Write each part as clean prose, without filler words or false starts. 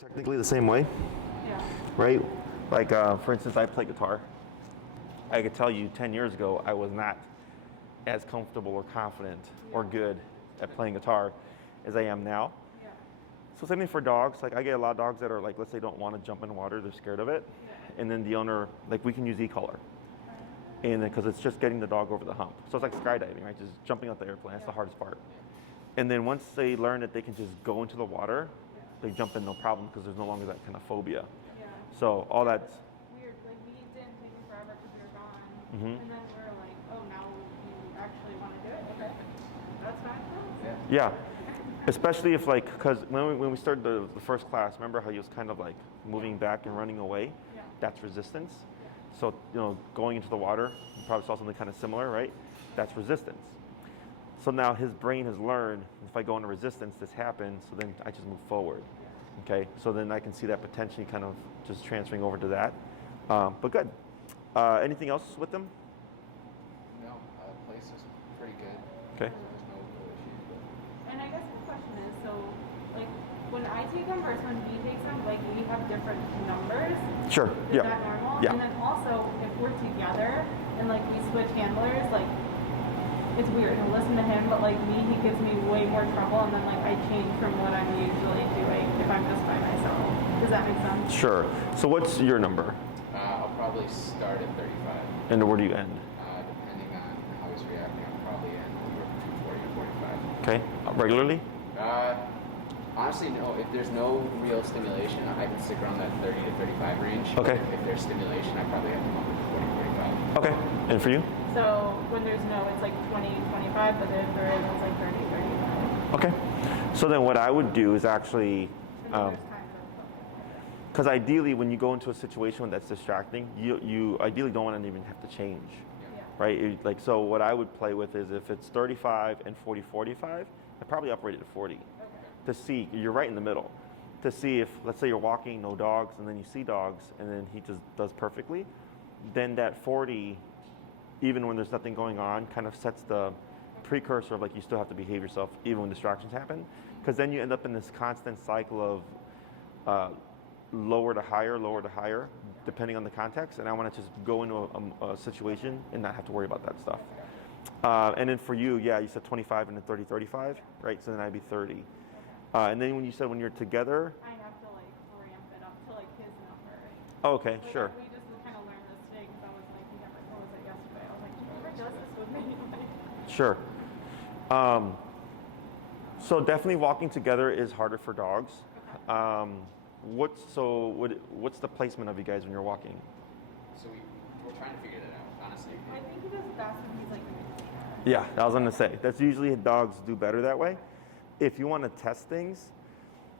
technically the same way, Yeah. right? Like, for instance, I play guitar. I could tell you 10 years ago, I was not as comfortable or confident or good at playing guitar as I am now. Yeah. So same thing for dogs. Like I get a lot of dogs that are like, let's say don't want to jump in water, they're scared of it. Yeah. And then the owner, like we can use e-collar. And then, because it's just getting the dog over the hump. So it's like skydiving, right? Just jumping out the airplane, that's the hardest part. And then once they learn that they can just go into the water, they jump in no problem because there's no longer that kind of phobia. Yeah. So all that's Weird. Like we didn't take it forever because we were gone, Mhm. and then we were like, oh, now you actually want to do it? Okay. That's fine. yeah. Especially if like, because when we started the first class, remember how he was kind of like moving back and running away? Yeah. That's resistance. So, going into the water, you probably saw something kind of similar, right? That's resistance. So now his brain has learned, if I go into resistance, this happens, so then I just move forward. Okay, so then I can see that potentially kind of just transferring over to that. But good. Anything else with them? No, place is pretty good. Okay. There's no real issues. And I guess the question is, so like when I take them versus when he takes them, like we have different numbers. Sure. Is that normal? Yeah. And then also, if we're together and like we switch handlers, like it's weird. He'll listen to him, but like me, he gives me way more trouble, and then like I change from what I'm usually doing if I'm just by myself. Does that make sense? Sure. So what's your number? I'll probably start at 35. And where do you end? Depending on how he's reacting, I'll probably end over 240 or 45. Okay. Regularly? Honestly, no. If there's no real stimulation, I can stick around that 30 to 35 range. Okay. If there's stimulation, I probably have to come up with 40, 45. Okay. And for you? So when there's no, it's like 20, 25, but if there is, it's like 30, 35. Okay. So then what I would do is actually, And then there's times of because ideally when you go into a situation that's distracting, you ideally don't want to even have to change, yeah. right? Like, so what I would play with is if it's 35 and 40, 45, I'd probably uprate it to 40 Okay. to see, you're right in the middle, to see if, let's say you're walking, no dogs, and then you see dogs, and then he just does perfectly, then that 40, even when there's nothing going on, kind of sets the precursor of like you still have to behave yourself even when distractions happen, because then you end up in this constant cycle of lower to higher, depending on the context, and I want to just go into a situation and not have to worry about that stuff. And then for you, yeah, you said 25 and then 30, 35, right? So then I'd be 30. And then when you said when you're together, I have to like ramp it up to like his number. oh, okay, Like, sure. We just kind of learned this today because I was like, he never, what was it yesterday? I was like, he never does this with me. Sure. So definitely walking together is harder for dogs. Okay. What's the placement of you guys when you're walking? So we're trying to figure that out, honestly. I think he does best when he's like in the chair. Yeah, I was gonna say that's usually dogs do better that way. If you want to test things,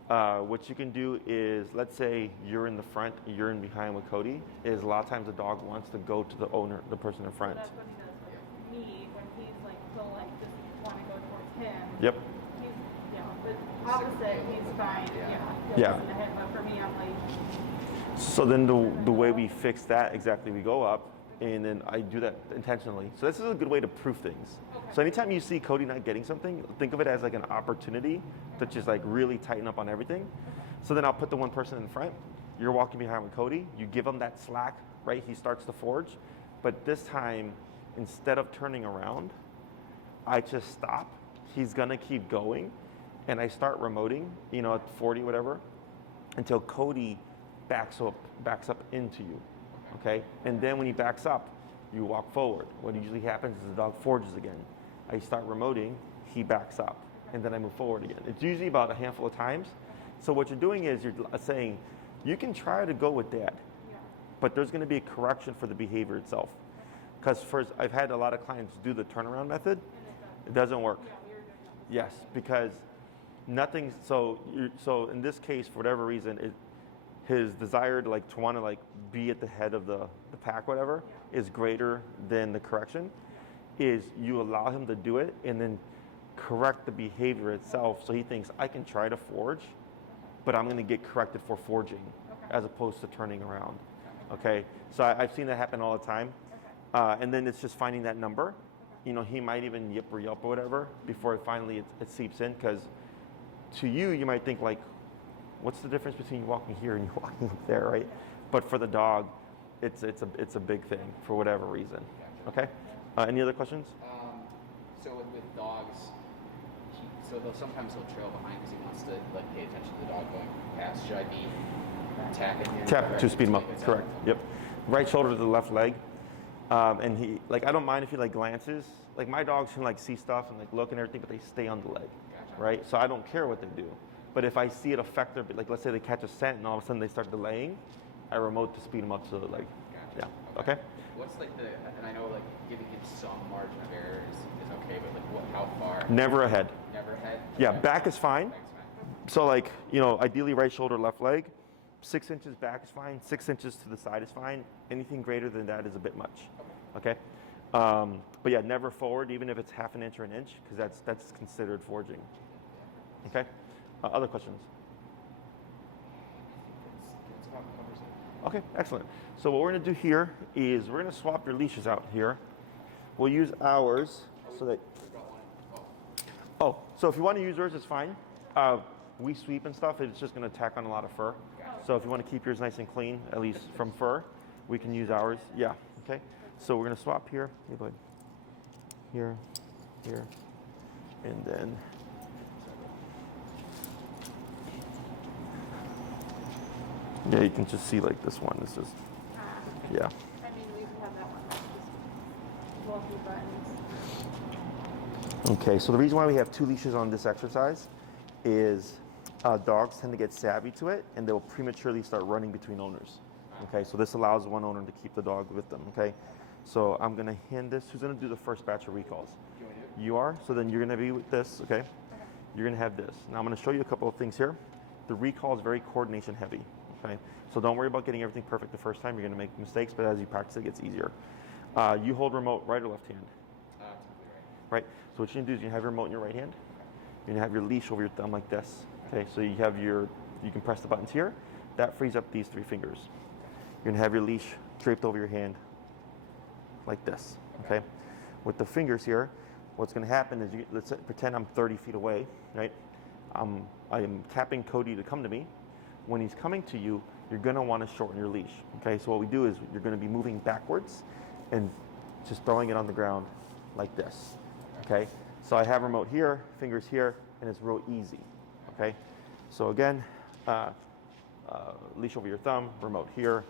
what you can do is, let's say you're in the front, you're in behind with Kodi. Is a lot of times the dog wants to go to the owner, the person in So front. that's what he does with me when he's like, he'll like just want to go towards him. Yep. He's, the opposite, he's fine. Yeah. He'll Yeah. listen to him, but for me, I'm like, So then the way we fix that exactly, we go up and then I do that intentionally. So this is a good way to prove things. Okay. So anytime you see Kodi not getting something, think of it as like an opportunity to just like really tighten up on everything. So then I'll put the one person in front. You're walking behind with Kodi. You give him that slack, right? He starts to forge. But this time, instead of turning around, I just stop. He's gonna keep going. And I start remoting, at 40, whatever, until Kodi backs up into you. Okay? And then when he backs up, you walk forward. What usually happens is the dog forges again. I start remoting, he backs up, and then I move forward again. It's usually about a handful of times. So what you're doing is you're saying, you can try to go with that, but there's going to be a correction for the behavior itself. Because first, I've had a lot of clients do the turnaround method. It doesn't work. yeah, we were doing that. Yes, because nothing. So in this case, for whatever reason, his desire to want to be at the head of the pack, whatever, is greater than the correction. Is you allow him to do it and then correct the behavior itself. So he thinks I can try to forge, but I'm going to get corrected for forging, as opposed to turning around. Okay, so I've seen that happen all the time. And then it's just finding that number. He might even yip or yelp or whatever before finally it seeps in, because to you might think like, what's the difference between you walking here and you walking up there, right? But for the dog, it's a big thing for whatever reason. Okay. Any other questions? So with dogs, sometimes he'll trail behind because he wants to like pay attention to the dog going past. Should I be tapping him? Tap to speed him up. Correct. Yep. Right shoulder to the left leg. And he, like, I don't mind if he like glances. Like my dogs can like see stuff and like look and everything, but they stay on the leg, right? So I don't care what they do. But if I see it affect their, like let's say they catch a scent and all of a sudden they start delaying, I remote to speed them up to the leg. Gotcha. Yeah. Okay. What's like and I know like giving him some margin of error is okay, but like how far? Never ahead. Never ahead? Yeah, Okay. back is fine. So like, ideally right shoulder, left leg, 6 inches back is fine, 6 inches to the side is fine. Anything greater than that is a bit much. Okay. But yeah, never forward, even if it's half an inch or an inch, because that's considered forging. Okay. Other questions? Okay, excellent. So what we're going to do here is we're going to swap your leashes out here. We'll use ours so that. Oh, so if you want to use yours, it's fine. We sweep and stuff, it's just going to tack on a lot of fur. So if you want to keep yours nice and clean, at least from fur, we can use ours. Yeah, okay. So we're going to swap here. Go ahead. Here, here, and then. Yeah, you can just see like this one is just, yeah. I mean, we have that one. Just bulky buttons. Okay, so the reason why we have 2 leashes on this exercise is dogs tend to get savvy to it and they'll prematurely start running between owners. Okay, so this allows one owner to keep the dog with them, okay? So I'm gonna hand this, who's gonna do the first batch of recalls? You are, so then you're gonna be with this, okay? You're gonna have this. Now I'm gonna show you a couple of things here. The recall is very coordination heavy, okay? So don't worry about getting everything perfect the first time. You're gonna make mistakes, but as you practice it gets easier. You hold remote right or left hand? Right, so what you're gonna do is you have your remote in your right hand. You're gonna have your leash over your thumb like this. Okay, so you can press the buttons here. That frees up these 3 fingers. You're gonna have your leash draped over your hand like this, okay? With the fingers here, what's gonna happen is, let's pretend I'm 30 feet away, right? I am tapping Kodi to come to me. When he's coming to you, you're gonna wanna shorten your leash, okay? So what we do is you're gonna be moving backwards and just throwing it on the ground like this, okay? So I have remote here, fingers here, and it's real easy, okay? So again, leash over your thumb, remote here.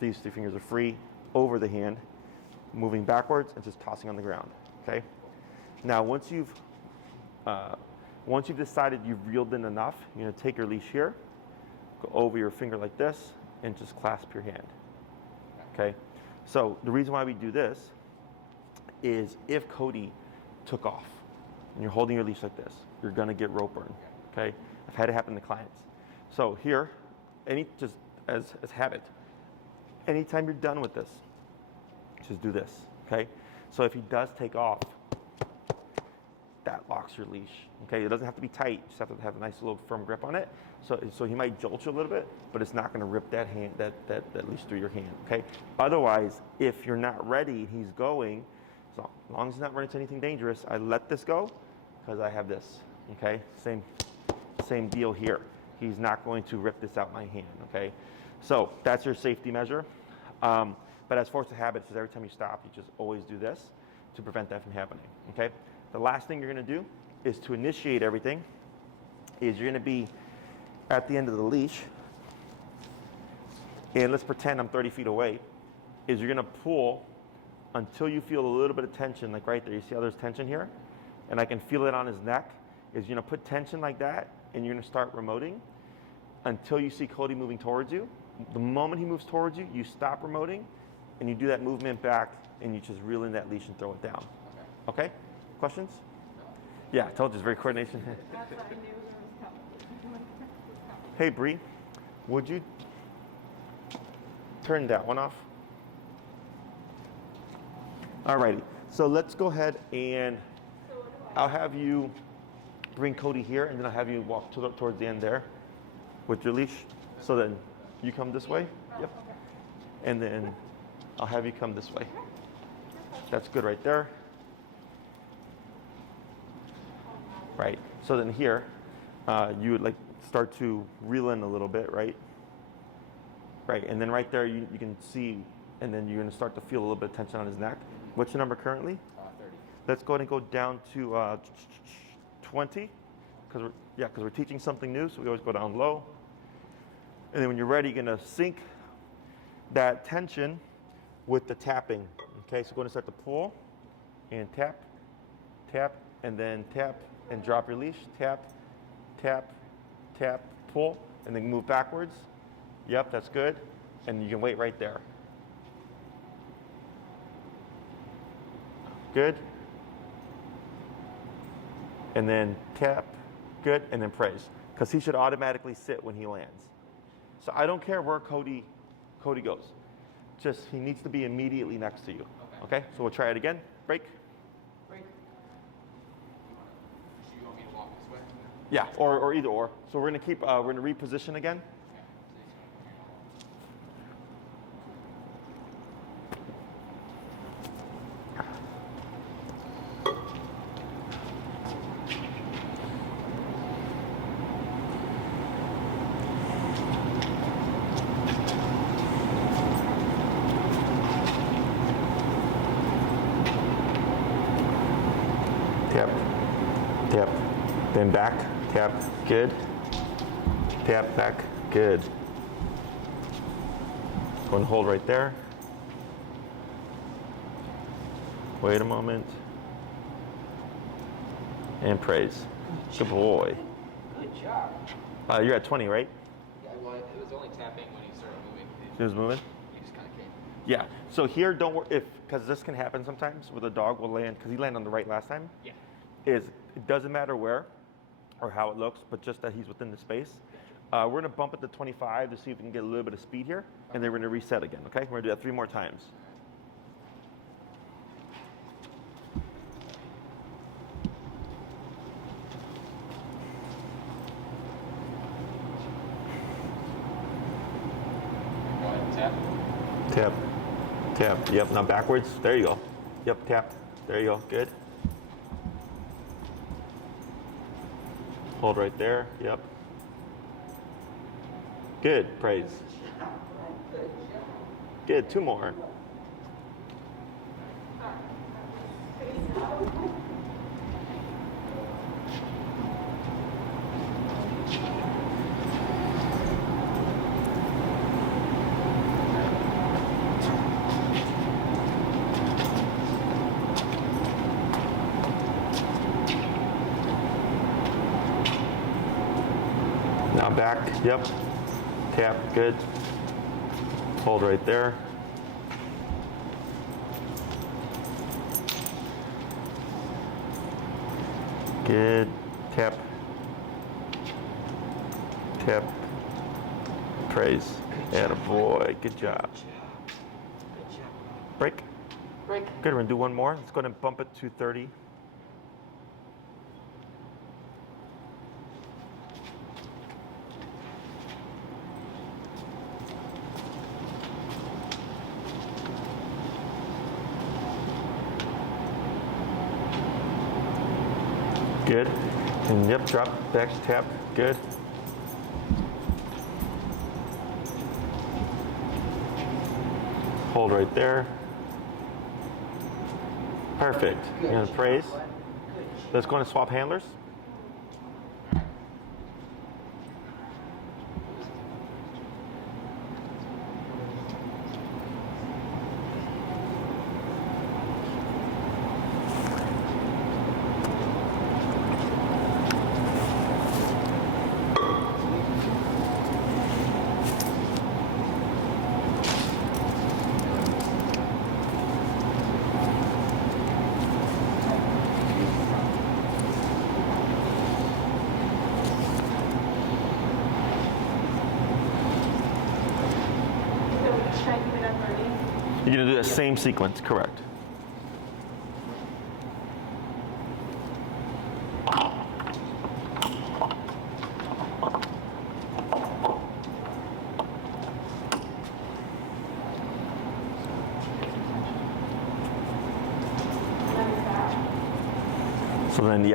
These 3 fingers are free over the hand, moving backwards and just tossing on the ground, okay? Now once you've decided you've reeled in enough, you're gonna take your leash here, go over your finger like this, and just clasp your hand, okay? So the reason why we do this is if Kodi took off and you're holding your leash like this, you're gonna get rope burn, okay? I've had it happen to clients. So here, just as habit, anytime you're done with this, just do this, okay? So if he does take off, that locks your leash, okay? It doesn't have to be tight, you just have to have a nice little firm grip on it. So he might jolt you a little bit, but it's not gonna rip that leash through your hand, okay? Otherwise, if you're not ready and he's going, so as long as he's not running into anything dangerous, I let this go because I have this, okay? Same deal here. He's not going to rip this out my hand, okay? So that's your safety measure. But as force of habit, is every time you stop, you just always do this to prevent that from happening, okay? The last thing you're gonna do is to initiate everything, is you're gonna be at the end of the leash, and let's pretend I'm 30 feet away, is you're gonna pull until you feel a little bit of tension, like right there. You see how there's tension here? And I can feel it on his neck. Is you're gonna put tension like that, and you're gonna start remoting until you see Kodi moving towards you. The moment he moves towards you, you stop remoting, and you do that movement back, and you just reel in that leash and throw it down. Okay? Questions? Yeah, I told you, it's very coordination. That's what I knew there was coming. Hey, Bree, would you turn that one off? Alrighty, so let's go ahead and I'll have you bring Kodi here, and then I'll have you walk towards the end there with your leash. So then you come this way. Yep. And then I'll have you come this way. That's good right there. Right. So then here, you would like start to reel in a little bit, right? Right, and then right there you can see, and then you're gonna start to feel a little bit of tension on his neck. What's your number currently? 30. Let's go ahead and go down to 20, because we're teaching something new, so we always go down low. And then when you're ready, you're gonna sync that tension with the tapping. Okay, so go ahead and start to pull, and tap, tap, and then tap, and drop your leash. Tap, tap, tap, pull, and then move backwards. Yep, that's good. And you can wait right there. Good. And then tap, good, and then praise. Because he should automatically sit when he lands. So I don't care where Kodi goes. Just he needs to be immediately next to you. Okay, so we'll try it again. Break. Break. You want me to walk this way? Yeah, or either or. So we're gonna reposition again. Tap, tap, then back, tap, good. Tap, back, good. Go and hold right there. Wait a moment. And praise. Good boy. Good job. You're at 20, right? Yeah, well, it was only tapping when he started moving. He was moving? He just kind of came. Yeah. So here, don't worry, because this can happen sometimes where the dog will land, because he landed on the right last time. Yeah. It doesn't matter where or how it looks, but just that he's within the space. We're going to bump it to 25 to see if we can get a little bit of speed here, and then we're going to reset again, okay? We're going to do that 3 more times. Go ahead, tap. Tap, tap, yep, now backwards, there you go. Yep, tap, there you go, good. Hold right there, yep. Good, praise. Good, 2 more. Now back, yep. Tap, good. Hold right there. Good. Tap. Tap. Praise. Attaboy. Good job. Good job. Break. Break. Good. We're going to do 1 more. Let's go ahead and bump it to 30. Good. And yep, drop, back, tap, good. Hold right there. Perfect. And praise. Let's go and swap handlers. You're going to do that same sequence, correct.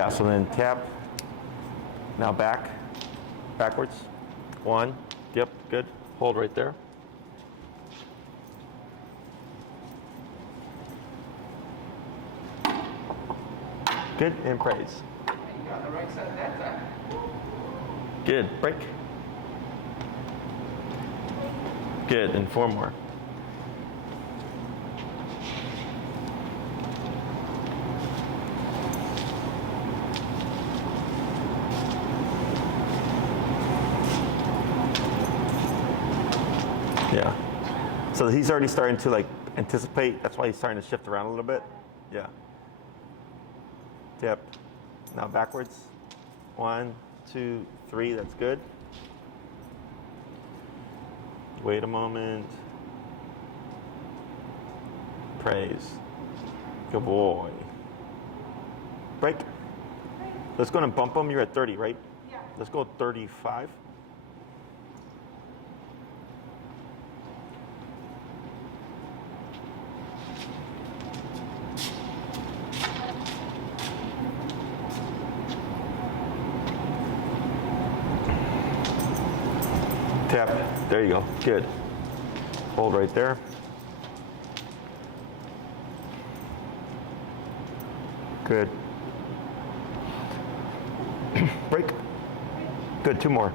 So then tap, now back, Backwards. 1. Yep, good. Hold right there. Good, and praise. You got on the right side that time. Good, break. Good, and 4 more. Yeah. So he's already starting to like anticipate. That's why he's starting to shift around a little bit. Yeah. Tap. Now backwards. 1, 2, 3. That's good. Wait a moment. Praise. Good boy. Break. Let's go and bump him. You're at 30, right? Yeah. Let's go 35. Tap. There you go. Good. Hold right there. Good. Break. Good. 2 more.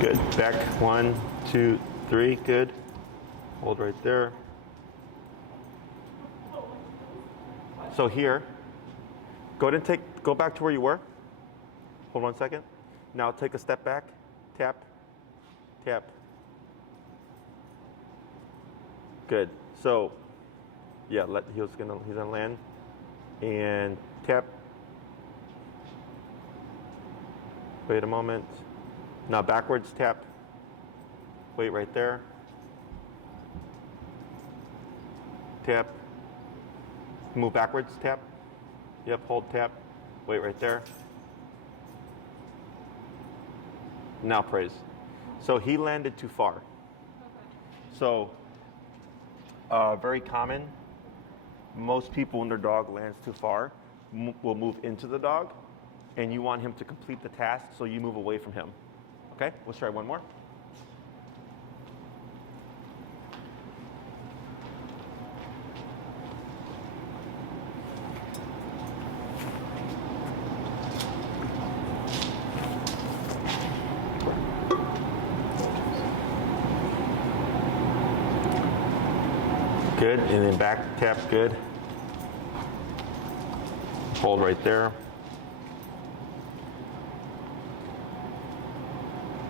Good. Back. 1, 2, 3. Good. Hold right there. So here, go ahead and go back to where you were. Hold 1 second. Now take a step back. Tap, tap. Good. So, yeah, he's gonna land and tap. Wait a moment. Now backwards, tap. Wait right there. Tap. Move backwards, tap. Yep, hold tap. Wait right there. Now praise. So he landed too far. So, very common. Most people, when their dog lands too far, will move into the dog, and you want him to complete the task, so you move away from him. Okay, let's try 1 more. Good, and then back tap, good. Hold right there.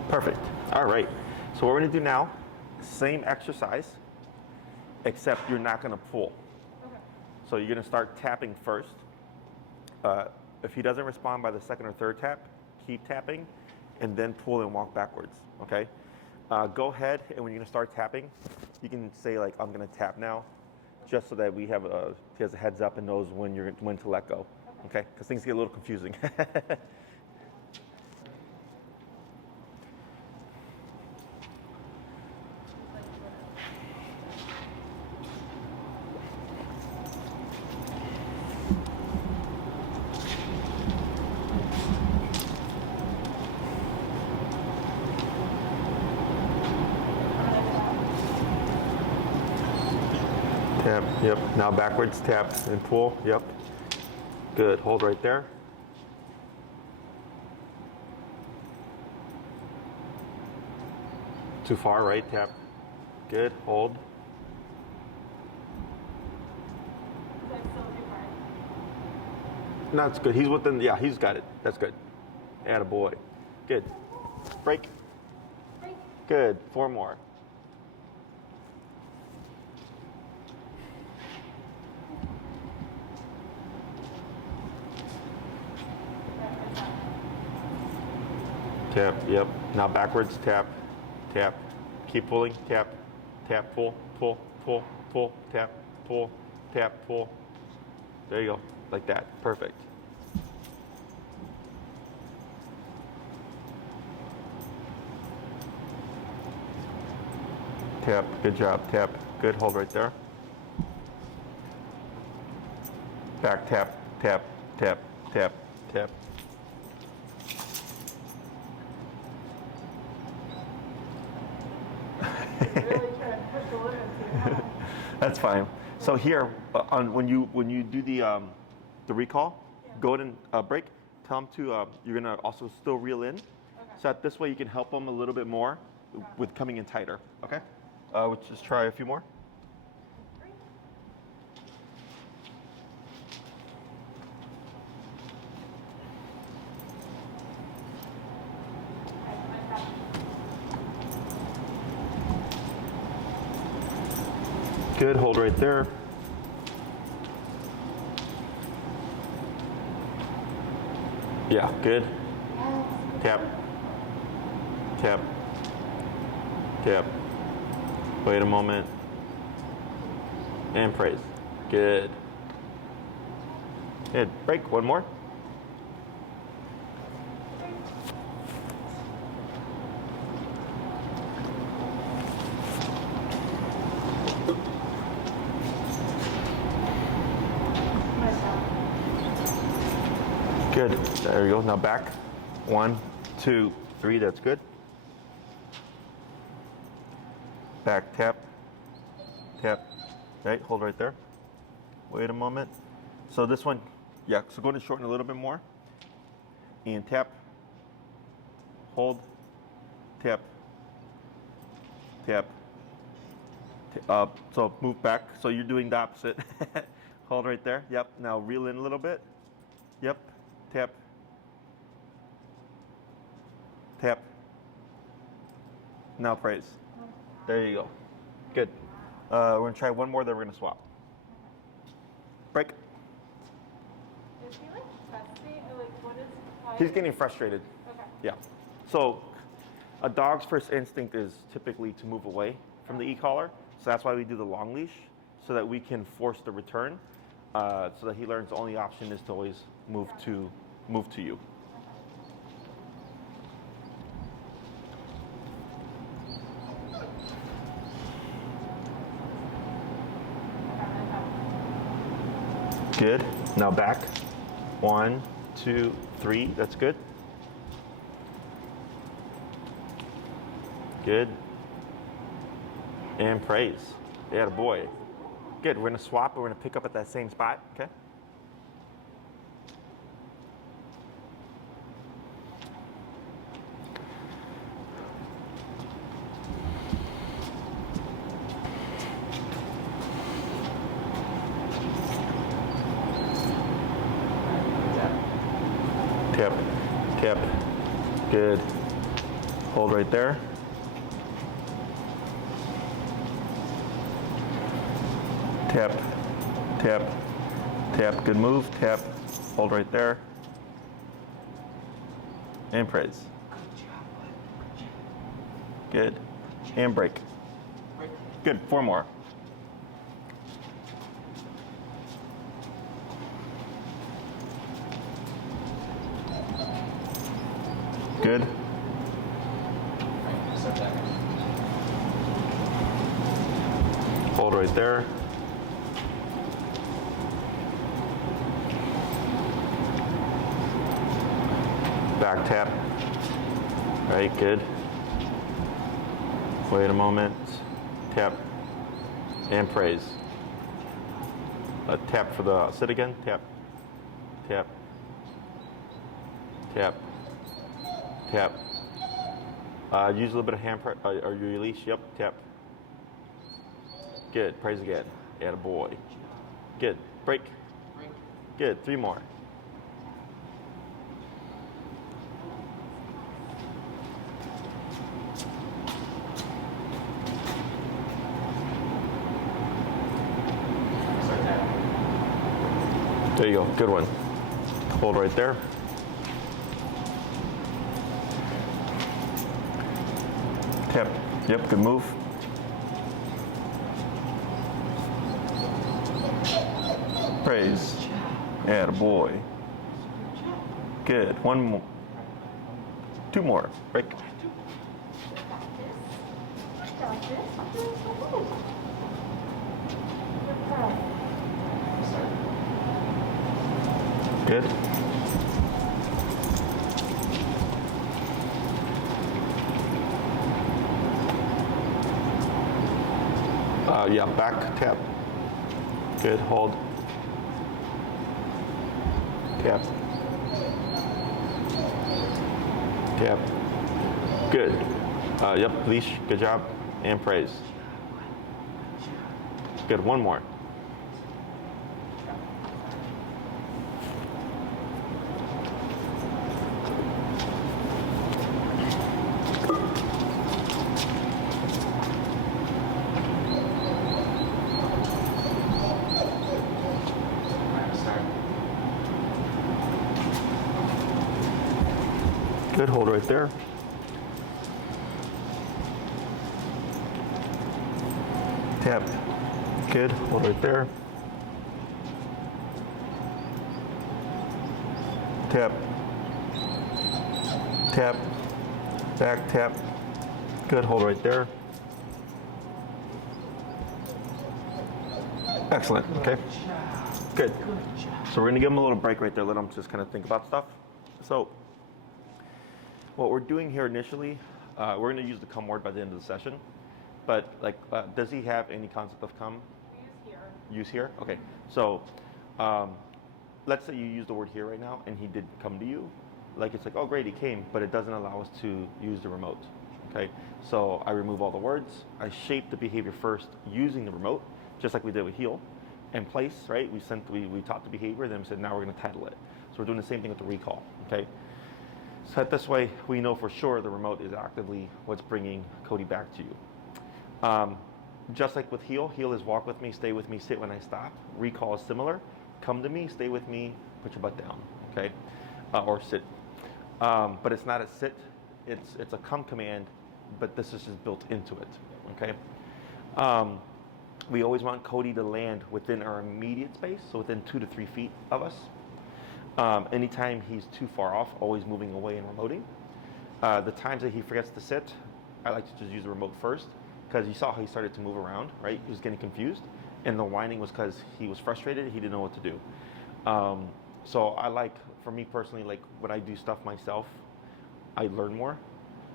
Perfect. All right, so what we're gonna do now, same exercise, except you're not gonna pull. Okay. So you're gonna start tapping first. If he doesn't respond by the 2nd or 3rd tap, keep tapping, and then pull and walk backwards, okay? Go ahead, and when you're gonna start tapping, you can say like, I'm gonna tap now, just so that he has a heads up and knows when to let go, okay? Because things get a little confusing. Tap, yep. Now backwards, tap and pull, yep. Good, hold right there. Too far, right, tap. Good, hold. Is that still too far? No, it's good. He's within, yeah, he's got it. That's good. Attaboy. Good. Break. Break. Good, 4 more. Tap, yep. Now backwards, tap, tap. Keep pulling, tap, tap, pull, pull, pull, pull, tap, pull, tap, pull. There you go, like that. Perfect. Tap. Good job. Tap. Good. Hold right there. Back. Tap. Tap. Tap. Tap. Tap. Really try to push the limits here. That's fine. So here, when you do the recall, go ahead and break. Tell them to. You're gonna also still reel in, so that this way you can help them a little bit more with coming in tighter. Okay. We'll just try a few more. Good. Hold right there. Yeah. Good. Tap. Tap. Tap. Wait a moment. And praise. Good. Good. Break. One more. Good. There we go. Now back. 1, 2, 3. That's good. Back. Tap. Tap. Right. Hold right there. Wait a moment. So this one, yeah. So go ahead and shorten a little bit more. And tap. Hold. Tap. Tap. So move back. So you're doing the opposite. Hold right there. Yep. Now reel in a little bit. Yep. Tap. Tap. Now praise. There you go. Good. We're going to try one more, then we're going to swap. Break. Is he like testing? Or like what is? He's getting frustrated. Okay. Yeah. So a dog's first instinct is typically to move away from the e-collar. So that's why we do the long leash, so that we can force the return, so that he learns the only option is to always move to you. Good. Now back. 1, 2, 3. That's good. Good. And praise. Yeah, boy. Good. We're going to swap. We're going to pick up at that same spot. Okay. Tap, tap, good. Hold right there. Tap, tap, tap, good move. Tap, hold right there. And praise. Good. And break. Good, 4 more. Good. Hold right there. Back tap. Right, good. Wait a moment. Tap. And praise. Tap for the sit again. Tap. Tap. Tap. Tap. Use a little bit of hand press, or your release. Yep. Tap. Good. Praise again. Attaboy. Good. Break. Good. 3 more. There you go. Good one. Hold right there. Tap. Yep, good move. Praise. Attaboy. Good. 1 more. 2 more. Break. Got this. Good girl. Start. Good. Yeah, back tap. Good, hold. Tap. Tap. Good. Yep, leash, good job. And praise. Good, one more. Good, hold right there. Tap. Good, hold right there. Tap. Tap. Back tap. Good, hold right there. Excellent, okay. Good. So we're gonna give them a little break right there, let them just kind of think about stuff. So what we're doing here initially, we're gonna use the come word by the end of the session, but like, does he have any concept of come? Use here. Use here? Okay, so let's say you use the word here right now and he did come to you. Like it's like, oh great, he came, but it doesn't allow us to use the remote, okay? So I remove all the words, I shape the behavior first using the remote, just like we did with heal, and place, right? We taught the behavior, then we said, now we're gonna title it. So we're doing the same thing with the recall, okay? So this way, we know for sure the remote is actively what's bringing Kodi back to you. Just like with heal is walk with me, stay with me, sit when I stop. Recall is similar. Come to me, stay with me, put your butt down, okay? Or sit. But it's not a sit, it's a come command, but this is just built into it, okay? We always want Kodi to land within our immediate space, so within 2 to 3 feet of us. Anytime he's too far off, always moving away and remoting. The times that he forgets to sit, I like to just use the remote first, because you saw how he started to move around, right? He was getting confused, and the whining was because he was frustrated, he didn't know what to do. So I like, for me personally, like when I do stuff myself, I learn more,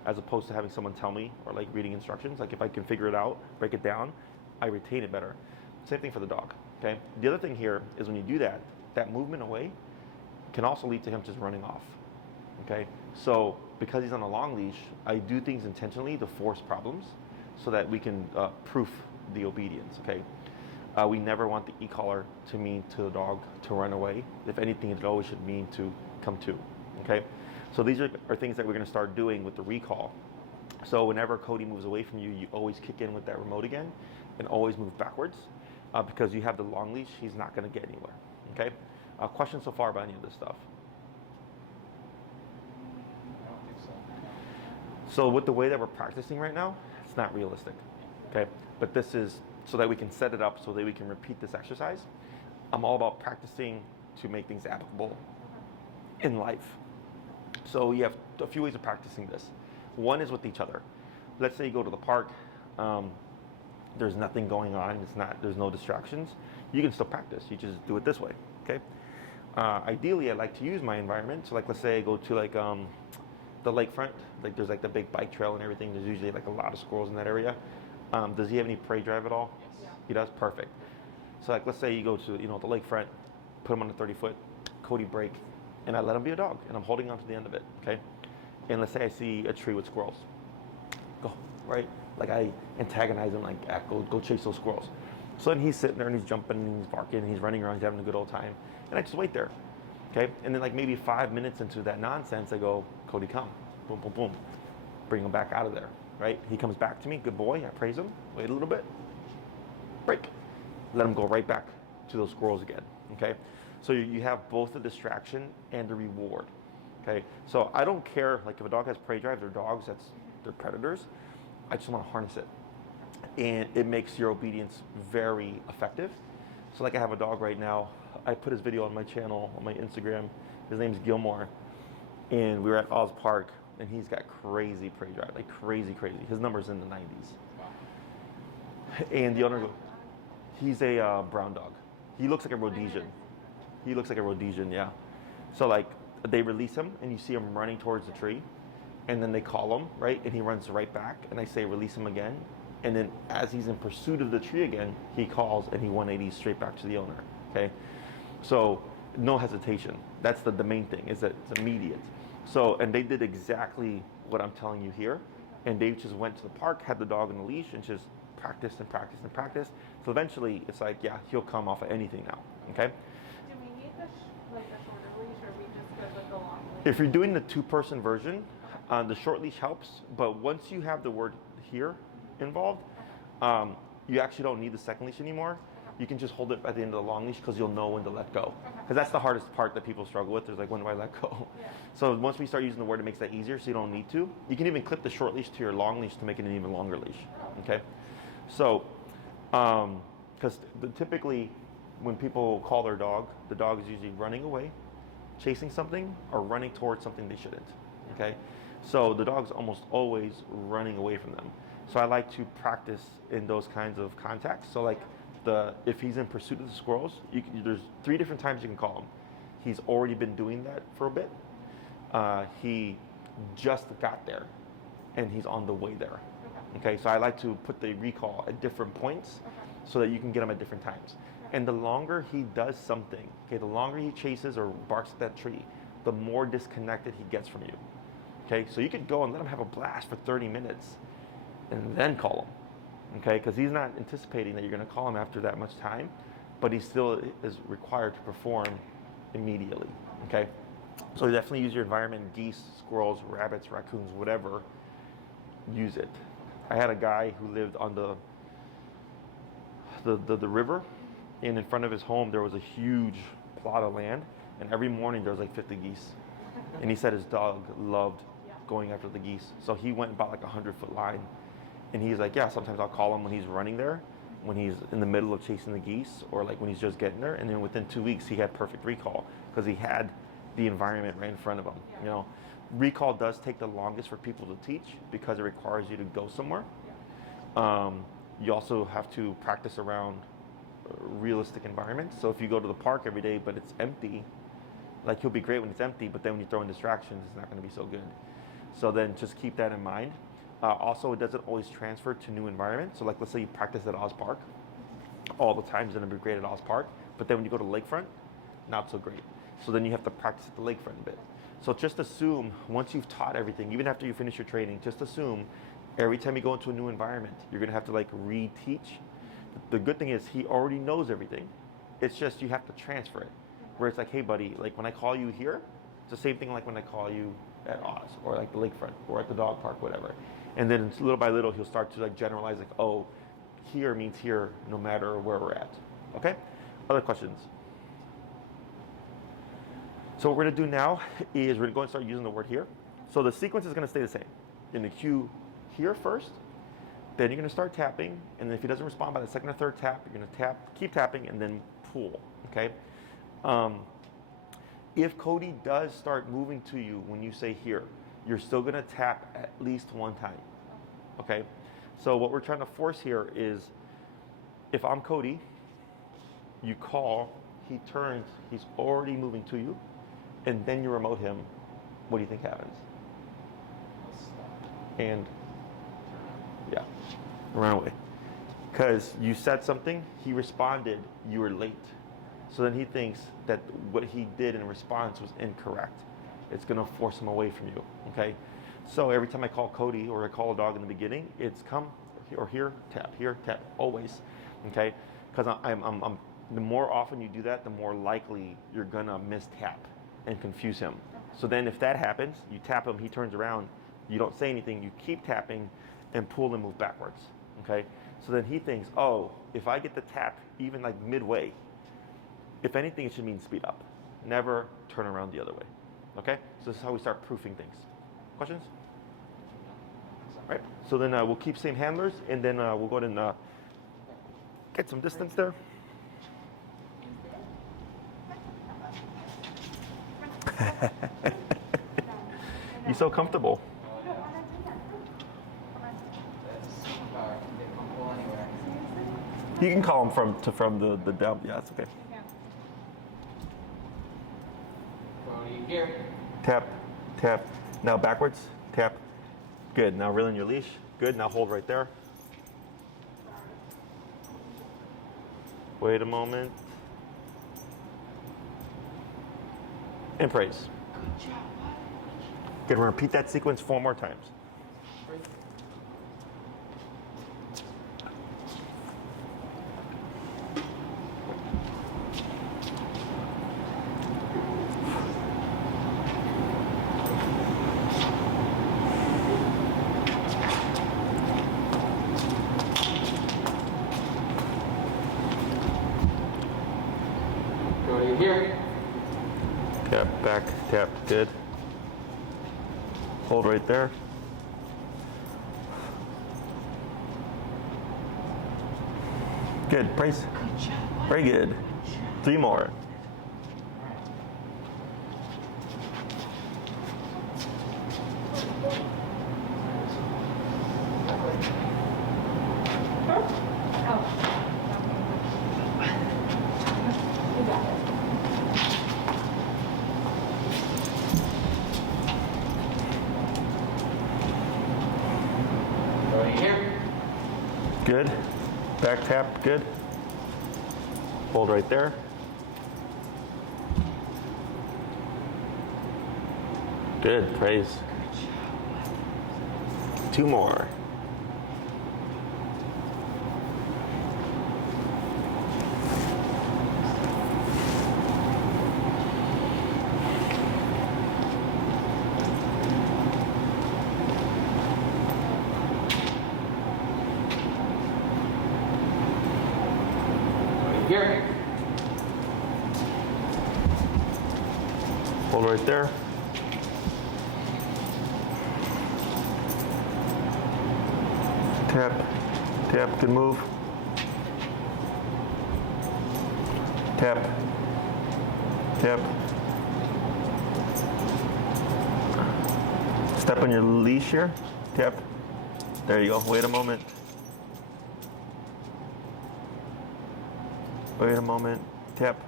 as opposed to having someone tell me, or like reading instructions. Like if I can figure it out, break it down, I retain it better. Same thing for the dog, okay? The other thing here is when you do that, that movement away can also lead to him just running off, okay? So because he's on a long leash, I do things intentionally to force problems so that we can proof the obedience, okay? We never want the e-collar to mean to the dog to run away. If anything, it always should mean to come to, okay? So these are things that we're gonna start doing with the recall. So whenever Kodi moves away from you, you always kick in with that remote again and always move backwards because you have the long leash, he's not gonna get anywhere, okay? Questions so far about any of this stuff? I don't think so. So with the way that we're practicing right now, it's not realistic, okay? But this is so that we can set it up so that we can repeat this exercise. I'm all about practicing to make things applicable in life. So you have a few ways of practicing this. One is with each other. Let's say you go to the park, there's nothing going on, there's no distractions. You can still practice, you just do it this way, okay? Ideally, I like to use my environment. So like, let's say I go to like the lakefront, like there's like the big bike trail and everything. There's usually like a lot of squirrels in that area. Does he have any prey drive at all? Yes. He does? Perfect. So like, let's say you go to, the lakefront, put him on a 30-foot, Kodi break, and I let him be a dog, and I'm holding on to the end of it, okay? And let's say I see a tree with squirrels. Go, right? Like I antagonize him, like, go chase those squirrels. So then he's sitting there and he's jumping and he's barking and he's running around, he's having a good old time. And I just wait there, okay? And then like maybe 5 minutes into that nonsense, I go, Kodi, come. Boom, boom, boom. Bring him back out of there, right? He comes back to me, good boy, I praise him, wait a little bit, break. Let him go right back to those squirrels again, okay? So you have both the distraction and the reward, okay? So I don't care, like if a dog has prey drive, they're dogs, they're predators. I just want to harness it. And it makes your obedience very effective. So like I have a dog right now, I put his video on my channel, on my Instagram. His name's Gilmore. And we were at Oz Park, and he's got crazy prey drive, like crazy. His number's in the 90s. Wow. And the owner goes, he's a brown dog. He looks like a Rhodesian. He looks like a Rhodesian, yeah. So like they release him and you see him running towards the tree, and then they call him, right? And he runs right back, and I say release him again. And then as he's in pursuit of the tree again, he calls and he 180 straight back to the owner, okay? So no hesitation. That's the main thing, is that it's immediate. So, and they did exactly what I'm telling you here. And they just went to the park, had the dog on the leash, and just practiced and practiced and practiced. So eventually it's like, yeah, he'll come off of anything now, okay? Do we need like a shorter leash, or are we just good with the long leash? If you're doing the 2-person version, the short leash helps, but once you have the word here involved, you actually don't need the second leash anymore. You can just hold it at the end of the long leash because you'll know when to let go. Because that's the hardest part that people struggle with. Is like, when do I let go? Yeah. So once we start using the word, it makes that easier, so you don't need to. You can even clip the short leash to your long leash to make it an even longer leash. Okay? So, because typically when people call their dog, the dog is usually running away, chasing something, or running towards something they shouldn't. Okay? So the dog's almost always running away from them. So I like to practice in those kinds of contexts. So like if he's in pursuit of the squirrels, there's 3 different times you can call him. He's already been doing that for a bit. He just got there, and he's on the way there. Okay, so I like to put the recall at different points so that you can get him at different times. And the longer he does something, okay, the longer he chases or barks at that tree, the more disconnected he gets from you. Okay, so you could go and let him have a blast for 30 minutes and then call him. Okay, because he's not anticipating that you're going to call him after that much time, but he still is required to perform immediately. Okay, so definitely use your environment: geese, squirrels, rabbits, raccoons, whatever. Use it. I had a guy who lived on the river, and in front of his home there was a huge plot of land, and every morning there was like 50 geese, and he said his dog loved going after the geese, so he went about like a 100-foot line. And he's like, yeah, sometimes I'll call him when he's running there, when he's in the middle of chasing the geese, or like when he's just getting there. And then within 2 weeks, he had perfect recall because he had the environment right in front of him. You know, recall does take the longest for people to teach because it requires you to go somewhere. You also have to practice around realistic environments. So if you go to the park every day, but it's empty, like he'll be great when it's empty, but then when you throw in distractions, it's not going to be so good. So then just keep that in mind. Also, it doesn't always transfer to new environments. So like, let's say you practice at Oz Park. All the time is going to be great at Oz Park. But then when you go to Lakefront, not so great. So then you have to practice at the Lakefront a bit. So just assume, once you've taught everything, even after you finish your training, just assume every time you go into a new environment, you're going to have to like reteach. The good thing is he already knows everything. It's just you have to transfer it. Where it's like, hey buddy, like when I call you here, it's the same thing like when I call you at Oz or like the Lakefront or at the dog park, whatever. And then little by little, he'll start to like generalize like, oh, here means here no matter where we're at. Okay? Other questions? So what we're going to do now is we're going to start using the word here. So the sequence is going to stay the same. In the cue here first, then you're going to start tapping, and then if he doesn't respond by the second or third tap, you're going to tap, keep tapping, and then pull. Okay? If Kodi does start moving to you when you say here, you're still going to tap at least 1 time. Okay? So what we're trying to force here is, if I'm Kodi, you call, he turns, he's already moving to you, and then you remote him. What do you think happens? And yeah, run away. Because you said something, he responded, you were late. So then he thinks that what he did in response was incorrect. It's going to force him away from you, okay? So every time I call Kodi or I call a dog in the beginning, it's come or here, tap, always, okay? Because the more often you do that, the more likely you're going to mistap and confuse him. So then if that happens, you tap him, he turns around, you don't say anything, you keep tapping and pull and move backwards, okay? So then he thinks, oh, if I get the tap even like midway, if anything, it should mean speed up. Never turn around the other way. Okay? So this is how we start proofing things. Questions? All right. So then we'll keep same handlers, and then we'll go ahead and get some distance there. You're so comfortable. That's comfortable anywhere. You can call him from the down. Yeah, it's okay. Yeah. Kodi, here. Tap, tap. Now backwards. Tap. Good. Now reel in your leash. Good. Now hold right there. Wait a moment. And praise. Good job, bud. Good. We're gonna repeat that sequence 4 more times. Kodi, here. Tap, back, tap, good. Hold right there. Good, praise. Good job, bud. Very good. 3 more. You got it. Kodi, here. Good. Back tap, good. Hold right there. Good, praise. 2 more. Kodi, here. Hold right there. Tap, tap, good move. Tap, tap. Step on your leash here. Tap. There you go. Wait a moment. Wait a moment. Tap.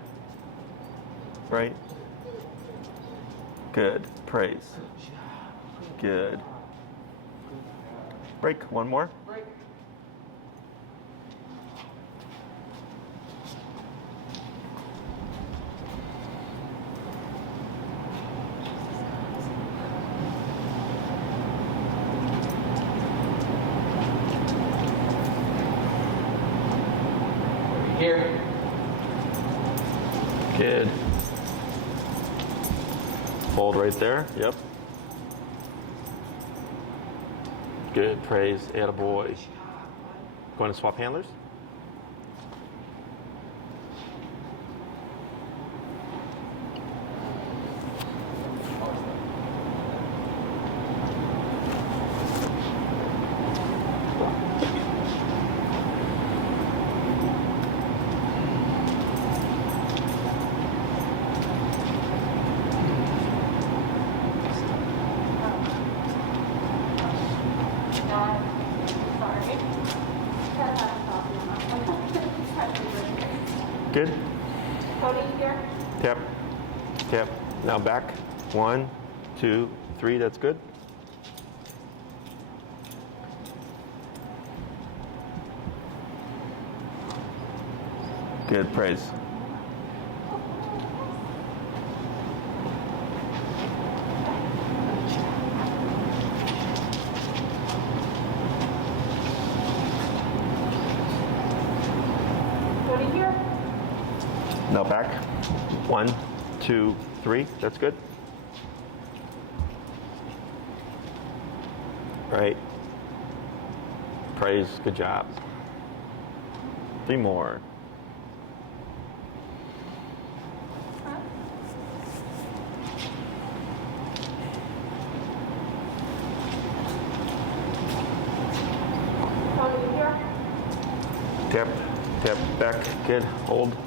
Right. Good. Praise. Good. Break. 1 more. Break. Kodi, here. Good. Hold right there. Yep. Good. Praise. Attaboy. Going to swap handlers? Sorry. Good. Kodi, here. Tap. Tap. Now back. 1, 2, 3. That's good. Good. Praise. Kodi, here. Now back. 1, 2, 3. That's good. Right. Praise. Good job. 3 more. Kodi, here. Tap. Tap. Back. Good. Hold.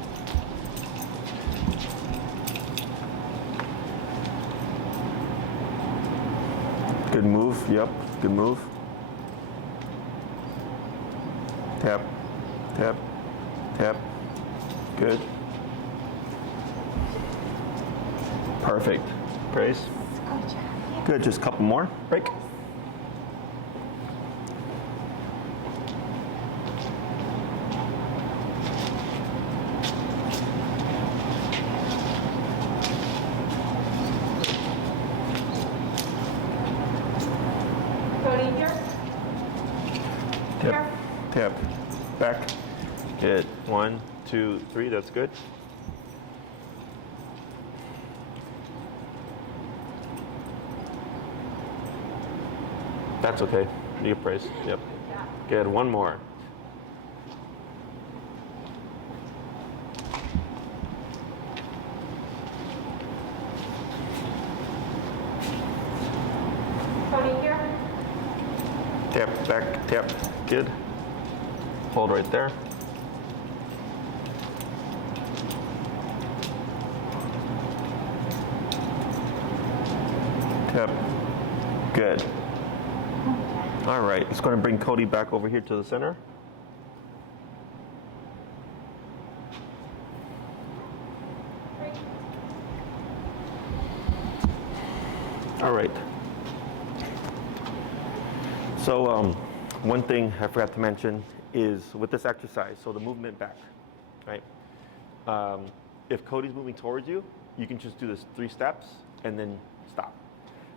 Good move. Yep. Good move. Tap. Tap. Tap. Good. Perfect. Praise. Good job. Good, just a couple more. Break. Kodi, here. Here. Tap. Back. Good. 1, 2, 3. That's good. That's okay. You get praise. Yep. Good. One more. Kodi, here. Tap. Back. Tap. Good. Hold right there. Tap. Good. All right, it's going to bring Kodi back over here to the center. All right. So one thing I forgot to mention is with this exercise, so the movement back, right? If Kodi's moving towards you, you can just do this 3 steps and then stop.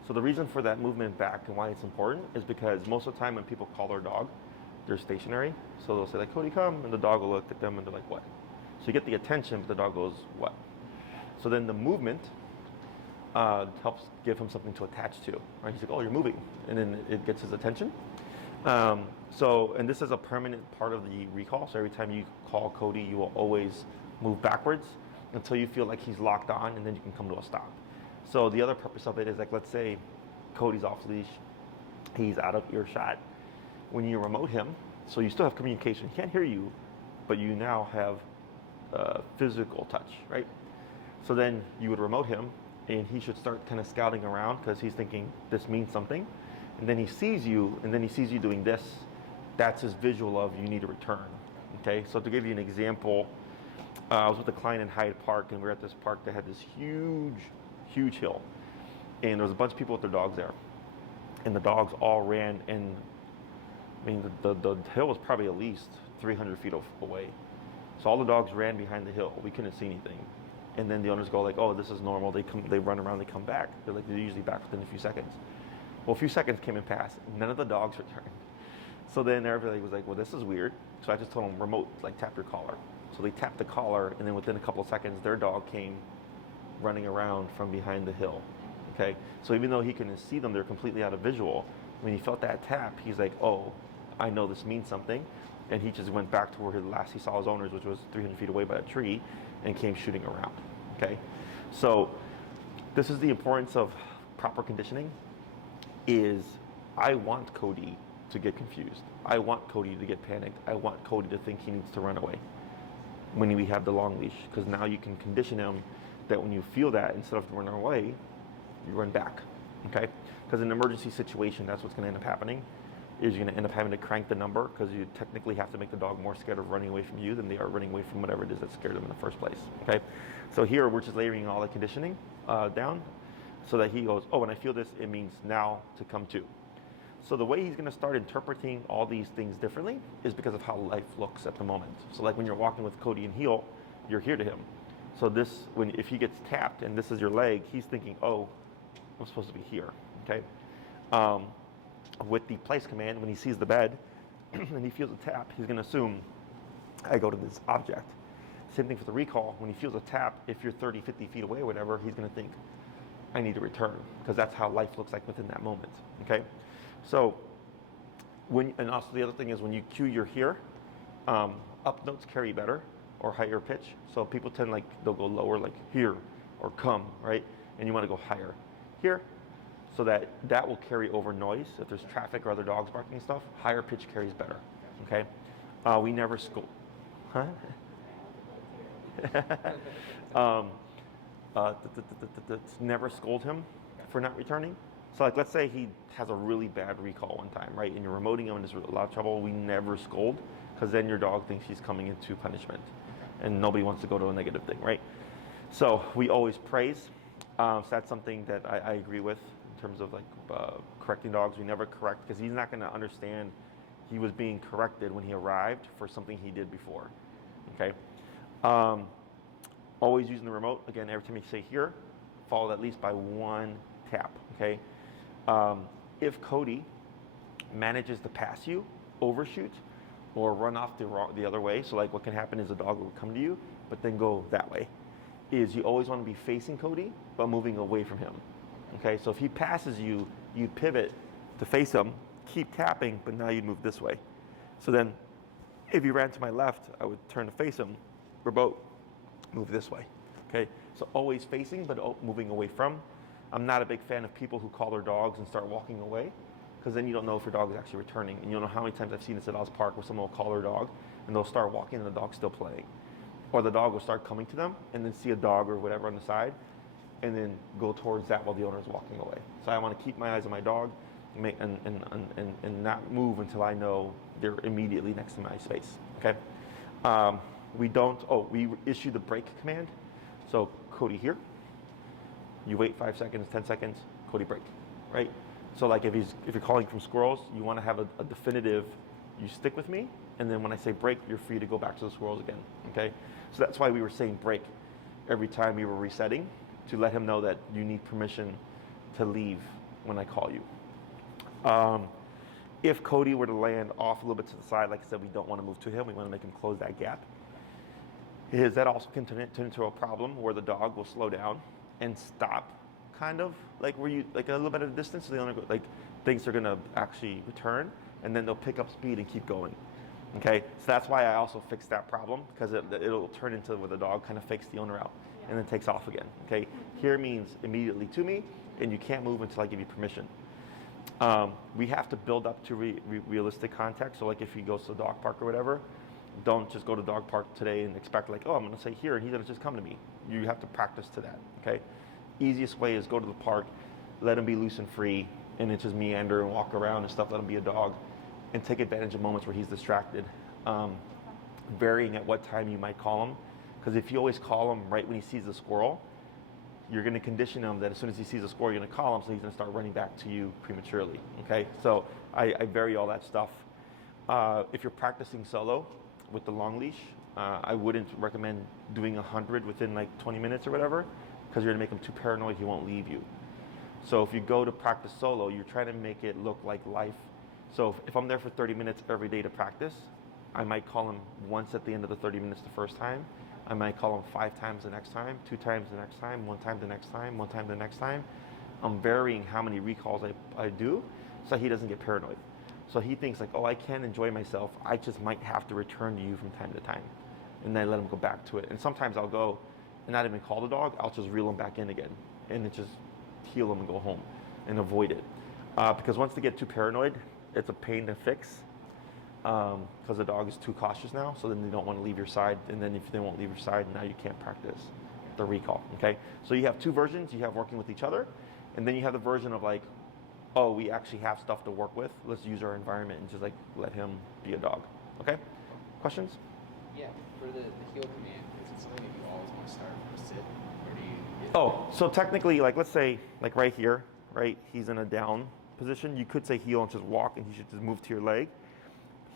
So the reason for that movement back and why it's important is because most of the time when people call their dog, they're stationary. So they'll say like, Kodi, come, and the dog will look at them and they're like, what? So you get the attention, but the dog goes, what? So then the movement helps give him something to attach to, right? He's like, oh, you're moving, and then it gets his attention. And this is a permanent part of the recall. So every time you call Kodi, you will always move backwards until you feel like he's locked on, and then you can come to a stop. So the other purpose of it is like, let's say Kodi's off leash, he's out of earshot. When you remote him, so you still have communication. He can't hear you, but you now have physical touch, right? So then you would remote him, and he should start kind of scouting around because he's thinking this means something. And then he sees you, and then he sees you doing this. That's his visual of you need to return, okay? So to give you an example, I was with a client in Hyde Park, and we were at this park that had this huge hill, and there was a bunch of people with their dogs there, and the dogs all ran, and I mean the hill was probably at least 300 feet away, so all the dogs ran behind the hill. We couldn't see anything, and then the owners go like, oh, this is normal. They run around, they come back. They're usually back within a few seconds. Well, a few seconds came and passed, none of the dogs returned. So then everybody was like, well, this is weird. So I just told them, remote, like tap your collar. So they tapped the collar, and then within a couple of seconds their dog came running around from behind the hill, okay? So even though he couldn't see them, they're completely out of visual. When he felt that tap, he's like, oh, I know this means something. And he just went back to where last he saw his owners, which was 300 feet away by a tree, and came shooting around, okay? So this is the importance of proper conditioning, is I want Kodi to get confused. I want Kodi to get panicked. I want Kodi to think he needs to run away when we have the long leash, because now you can condition him that when you feel that, instead of running away, you run back, okay? Because in an emergency situation, that's what's going to end up happening, is you're going to end up having to crank the number, because you technically have to make the dog more scared of running away from you than they are running away from whatever it is that scared them in the first place, okay? So here, we're just layering all the conditioning down, so that he goes, oh, when I feel this, it means now to come to. So the way he's going to start interpreting all these things differently is because of how life looks at the moment. So like when you're walking with Kodi and heel, you're here to him. So this, if he gets tapped and this is your leg, he's thinking, oh, I'm supposed to be here, okay? With the place command, when he sees the bed and he feels a tap, he's going to assume I go to this object. Same thing for the recall. When he feels a tap, if you're 30, 50 feet away or whatever, he's going to think, I need to return, because that's how life looks like within that moment, okay? So, and also the other thing is when you cue your here, up notes carry better or higher pitch. So people tend like, they'll go lower like here or come, right? And you want to go higher here, so that will carry over noise. If there's traffic or other dogs barking and stuff, higher pitch carries better, okay? We never scold, huh? Never scold him for not returning. So like, let's say he has a really bad recall one time, right? And you're remoting him and there's a lot of trouble. We never scold, because then your dog thinks he's coming into punishment, and nobody wants to go to a negative thing, right? So we always praise. So that's something that I agree with in terms of like correcting dogs. We never correct because he's not going to understand he was being corrected when he arrived for something he did before. Okay. Always using the remote. Again, every time you say here, followed at least by one tap. Okay. If Kodi manages to pass you, overshoot, or run off the other way, so like what can happen is a dog will come to you, but then go that way, is you always want to be facing Kodi, but moving away from him. Okay, so if he passes you, you pivot to face him, keep tapping, but now you'd move this way. So then if you ran to my left, I would turn to face him, remote, move this way. Okay, so always facing, but moving away from. I'm not a big fan of people who call their dogs and start walking away, because then you don't know if your dog is actually returning. And you don't know how many times I've seen this at Oz Park where someone will call their dog and they'll start walking and the dog's still playing. Or the dog will start coming to them and then see a dog or whatever on the side and then go towards that while the owner is walking away. So I want to keep my eyes on my dog and not move until I know they're immediately next to my space. Okay. We issue the break command. So Kodi here. You wait 5 seconds, 10 seconds, Kodi break, right? So like if you're calling from squirrels, you want to have a definitive, you stick with me, and then when I say break, you're free to go back to the squirrels again, okay? So that's why we were saying break every time we were resetting, to let him know that you need permission to leave when I call you. If Kodi were to land off a little bit to the side, like I said, we don't want to move to him, we want to make him close that gap. That also can turn into a problem where the dog will slow down and stop, kind of like where you like a little bit of distance, so the owner like thinks they're gonna actually return, and then they'll pick up speed and keep going. Okay, so that's why I also fixed that problem, because it'll turn into where the dog kind of fakes the owner out and then takes off again. Okay, here means immediately to me, and you can't move until I give you permission. We have to build up to realistic contact. So like if he goes to the dog park or whatever, don't just go to the dog park today and expect like, oh, I'm gonna say here and he's gonna just come to me. You have to practice to that. Okay. Easiest way is go to the park, let him be loose and free, and it's just meander and walk around and stuff, let him be a dog, and take advantage of moments where he's distracted. Varying at what time you might call him, because if you always call him right when he sees the squirrel, you're going to condition him that as soon as he sees a squirrel, you're going to call him, so he's going to start running back to you prematurely. Okay, so I vary all that stuff. If you're practicing solo with the long leash, I wouldn't recommend doing 100 within like 20 minutes or whatever, because you're going to make him too paranoid, he won't leave you. So if you go to practice solo, you're trying to make it look like life. So if I'm there for 30 minutes every day to practice, I might call him once at the end of the 30 minutes the first time. I might call him 5 times the next time, 2 times the next time, 1 time the next time, 1 time the next time. I'm varying how many recalls I do so he doesn't get paranoid. So he thinks like, oh, I can enjoy myself. I just might have to return to you from time to time. And then I let him go back to it. And sometimes I'll go and not even call the dog. I'll just reel him back in again and it just heal him and go home and avoid it. Because once they get too paranoid, it's a pain to fix. Because the dog is too cautious now, so then they don't want to leave your side, and then if they won't leave your side, now you can't practice the recall. Okay, so you have 2 versions. You have working with each other, and then you have the version of like, oh, we actually have stuff to work with. Let's use our environment and just like let him be a dog. Okay, questions? Yeah, for the heel command, is it something that you always want to start from a sit, or do you? Oh, so technically, like let's say like right here, right, he's in a down position. You could say heel and just walk, and he should just move to your leg.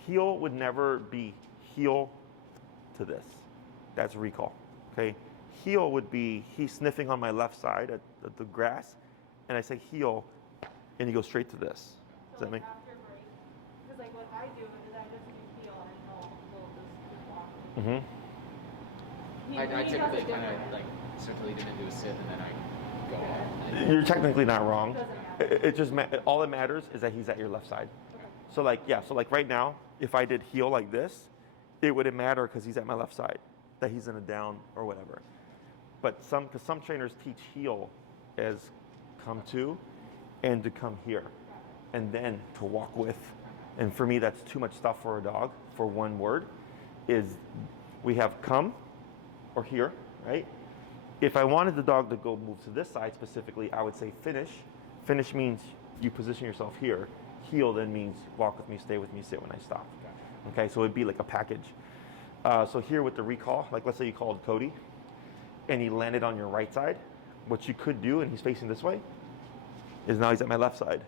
Heel would never be heel to this. That's recall. Okay. Heel would be he's sniffing on my left side at the grass, and I say heel, and he goes straight to this. Does that make? After break, because like what I do is I just do heel and he'll just keep walking. I typically kind of like start to lead him into a sit, and then I go off. You're technically not wrong. Doesn't matter. All that matters is that he's at your left side. So like, yeah, so like right now, if I did heel like this, it wouldn't matter because he's at my left side, that he's in a down or whatever. But because some trainers teach heel as come to and to come here and then to walk with. And for me, that's too much stuff for a dog for one word. Is we have come or here, right? If I wanted the dog to go move to this side specifically, I would say finish. Finish means you position yourself here. Heel then means walk with me, stay with me, sit when I stop. Okay, so it'd be like a package. So here with the recall, like let's say you called Kodi and he landed on your right side, what you could do, and he's facing this way, is now he's at my left side.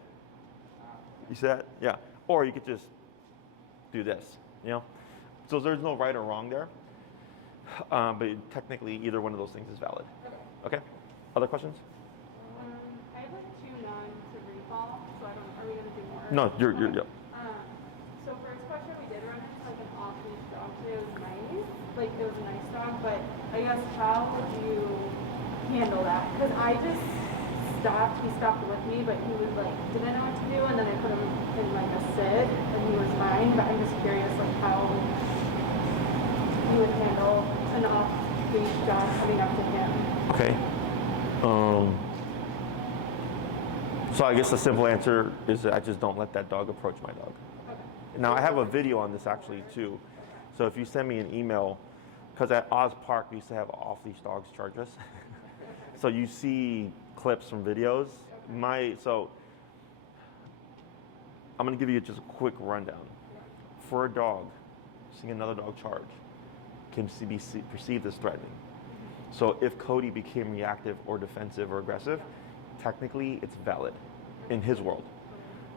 You see that? Yeah. Or you could just do this, you know? So there's no right or wrong there. But technically, either one of those things is valid. Okay? Other questions? I have like 2 none to recall, so I don't, are we going to do more? No, you're. So first question, we did run into like an off-leash dog today. It was nice. Like, it was a nice dog, but I guess how would you handle that? Because I just stopped. He stopped with me, but he was like, didn't know what to do, and then I put him in like a sit, and he was fine. But I'm just curious, like, how you would handle an off-leash dog coming up to him. Okay. So I guess the simple answer is that I just don't let that dog approach my dog. Okay. Now I have a video on this actually too. So if you send me an email, because at Oz Park we used to have off-leash dogs charge us. So you see clips from videos. So I'm gonna give you just a quick rundown. For a dog, seeing another dog charge can be perceived as threatening. So if Kodi became reactive or defensive or aggressive, technically it's valid in his world.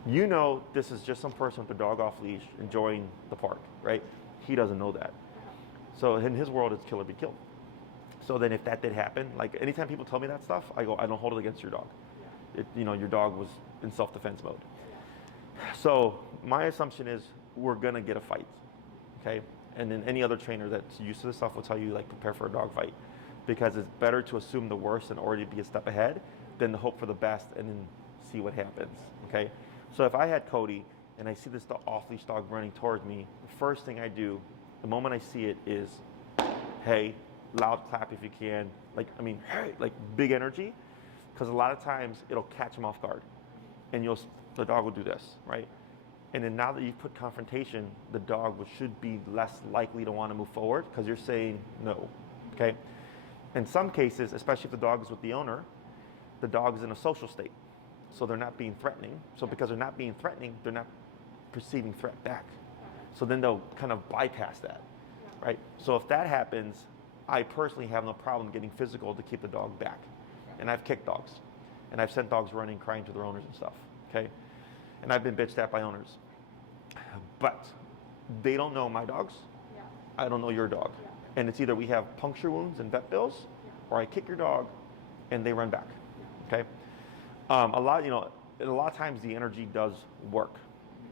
You know this is just some person with a dog off leash enjoying the park, right? He doesn't know that. So in his world, it's kill or be killed. So then if that did happen, like anytime people tell me that stuff, I go, I don't hold it against your dog. Your dog was in self-defense mode. So my assumption is we're gonna get a fight, okay? And then any other trainer that's used to this stuff will tell you, like, prepare for a dog fight, because it's better to assume the worst and already be a step ahead than to hope for the best and then see what happens, okay? So if I had Kodi and I see this off-leash dog running towards me, the first thing I do, the moment I see it, is, hey, loud clap if you can, hey, like big energy, because a lot of times it'll catch him off guard, and the dog will do this, right? And then now that you've put confrontation, the dog should be less likely to want to move forward because you're saying no, okay? In some cases, especially if the dog is with the owner, the dog is in a social state, so they're not being threatening. So because they're not being threatening, they're not perceiving threat back. So then they'll kind of bypass that, right? So if that happens, I personally have no problem getting physical to keep the dog back. And I've kicked dogs, and I've sent dogs running, crying to their owners and stuff, okay? And I've been bitched at by owners. But they don't know my dogs. Yeah. I don't know your dog. Yeah. And it's either we have puncture wounds and vet bills, or I kick your dog and they run back, okay? A lot of times the energy does work,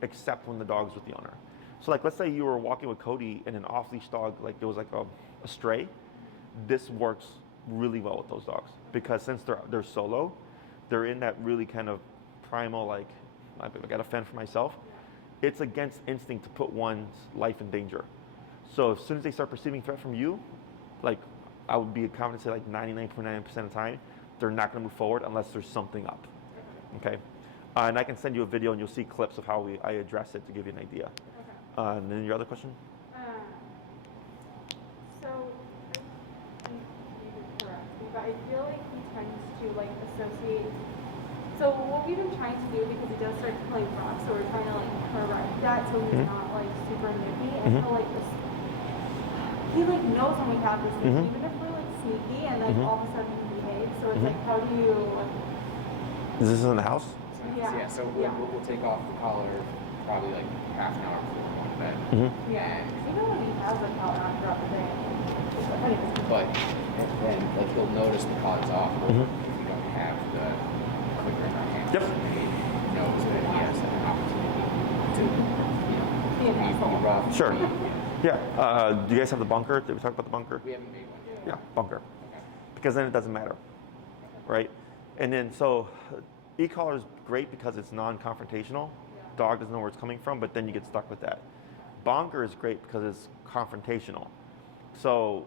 except when the dog's with the owner. So like, let's say you were walking with Kodi and an off-leash dog, like it was like a stray. This works really well with those dogs, because since they're solo, they're in that really kind of primal, like, I gotta fend for myself. It's against instinct to put one's life in danger. So as soon as they start perceiving threat from you, like, I would be confident to say like 99.9% of the time, they're not gonna move forward unless there's something up, okay? And I can send you a video and you'll see clips of how I address it to give you an idea. Okay. And then your other question? So, you can correct me, but I feel like he tends to like associate. So what we've been trying to do, because he does start to play rough, so we're trying to like correct that so he's not like super nippy, and so like this, he like knows when we have this thing, even if we're like sneaky, and then all of a sudden he behaves. So it's like, how do you? Is this in the house? Yeah, so we'll take off the collar probably like half an hour before we're going to bed. Yeah, even when he has a collar on throughout the day. But then like he'll notice the collar's off if we don't have the clicker in our hands. Yep. And he knows that he has an opportunity to, be rough. Sure. Be, Yeah. Do you guys have the bunker? Did we talk about the bunker? We haven't made one yet. Yeah, bunker. Okay. Because then it doesn't matter, right? And then so e-collar is great because it's non-confrontational. Dog doesn't know where it's coming from, but then you get stuck with that. Bonker is great because it's confrontational. So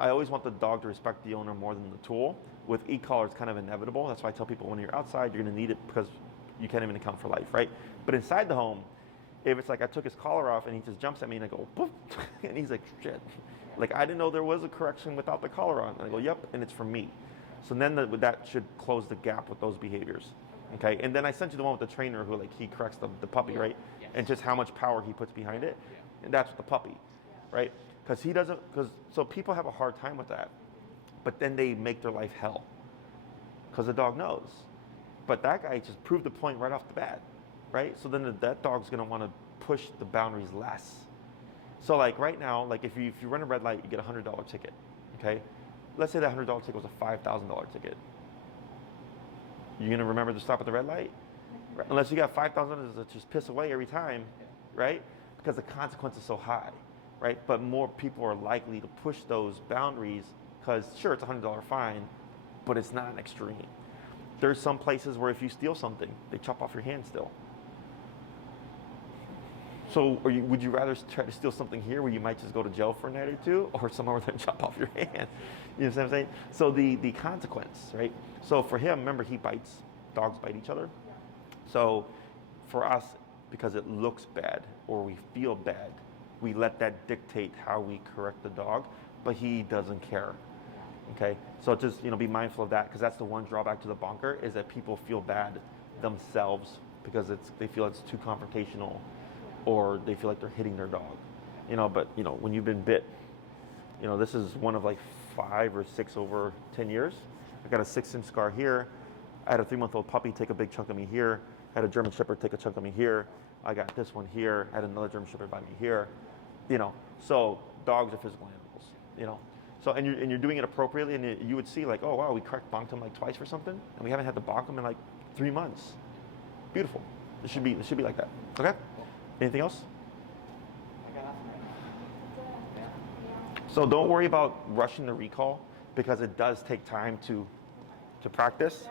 I always want the dog to respect the owner more than the tool. With e-collar, it's kind of inevitable. That's why I tell people when you're outside, you're going to need it because you can't even account for life, right? But inside the home, if it's like I took his collar off and he just jumps at me and I go, boop, and he's like, shit. Like, I didn't know there was a correction without the collar on. And I go, yep, and it's for me. So then that should close the gap with those behaviors. Okay, and then I sent you the one with the trainer who like he corrects the puppy, right? Yes. And just how much power he puts behind it, Yeah. and that's the puppy, right? Because he doesn't, so people have a hard time with that, but then they make their life hell, because the dog knows. But that guy just proved the point right off the bat, right? So then that dog's gonna want to push the boundaries less. So like right now, like if you run a red light, you get a $100 ticket, okay? Let's say that $100 ticket was a $5,000 ticket. You're gonna remember to stop at the red light? Right? Unless you got $5,000 to just piss away every time, right? Because the consequence is so high, right? But more people are likely to push those boundaries because sure, it's a $100 fine, but it's not an extreme. There's some places where if you steal something, they chop off your hand still. So would you rather try to steal something here where you might just go to jail for a night or two, or somewhere where they chop off your hand? You know what I'm saying? So the consequence, right? So for him, remember he bites, dogs bite each other. So for us, because it looks bad or we feel bad, we let that dictate how we correct the dog, but he doesn't care. Okay, so just be mindful of that, because that's the one drawback to the bonker is that people feel bad themselves because they feel it's too confrontational, or they feel like they're hitting their dog. But when you've been bit, this is one of like 5 or 6 over 10 years. I got a 6-inch scar here. I had a 3-month-old puppy take a big chunk of me here. I had a German Shepherd take a chunk of me here. I got this one here. I had another German Shepherd bite me here. So dogs are physical animals. So and you're doing it appropriately, and you would see like, oh wow, we bonked him like twice for something, and we haven't had to bonk him in like 3 months. Beautiful. It should be like that. Okay. Anything else? I got nothing right now. So don't worry about rushing the recall, because it does take time to practice.